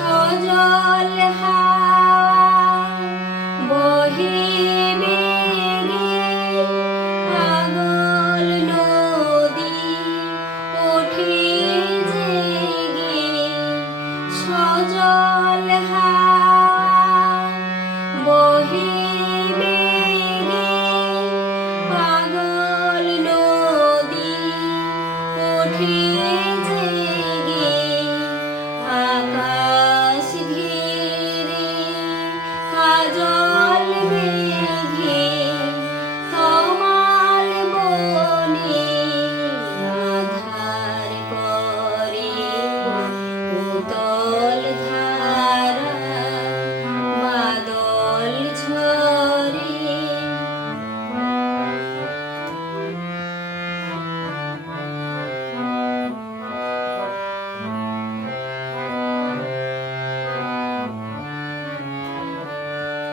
حجر الحجر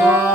Swami.